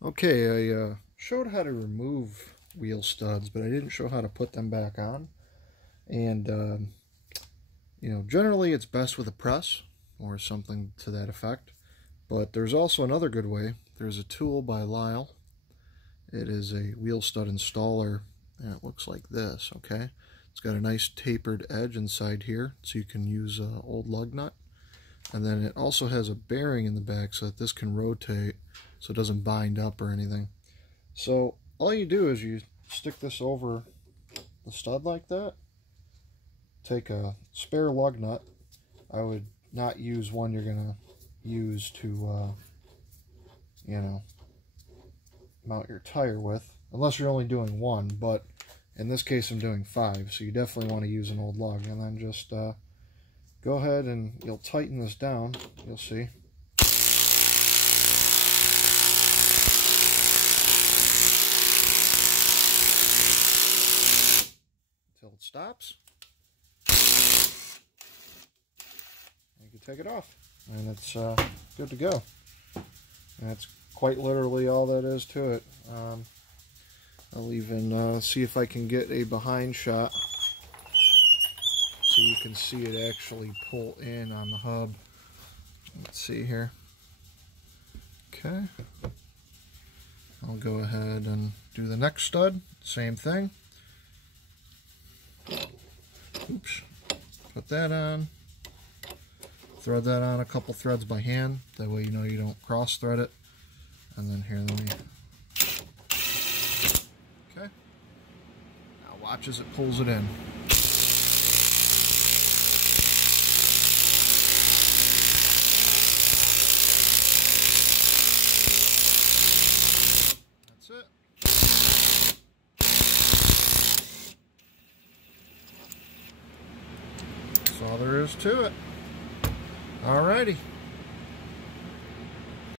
Okay, I showed how to remove wheel studs, but I didn't show how to put them back on. And, generally it's best with a press or something to that effect. But there's also another good way. There's a tool by Lisle. It is a wheel stud installer, and it looks like this, okay? It's got a nice tapered edge inside here, so you can use an old lug nut. And then it also has a bearing in the back so that this can rotate so it doesn't bind up or anything. So all you do is you stick this over the stud like that. Take a spare lug nut. I would not use one you're going to use to, mount your tire with, unless you're only doing one, but in this case I'm doing 5, so you definitely want to use an old lug. And then just go ahead and you'll tighten this down, you'll see. Until it stops. You can take it off, and it's good to go. And that's quite literally all that is to it. I'll even see if I can get a behind shot so you can see it actually pull in on the hub. Let's see here. Okay. I'll go ahead and do the next stud. Same thing. Oops. Put that on. Thread that on a couple threads by hand. That way you know you don't cross thread it. And then here, let me... Okay. Now watch as it pulls it in. That's it. That's all there is to it. Alrighty.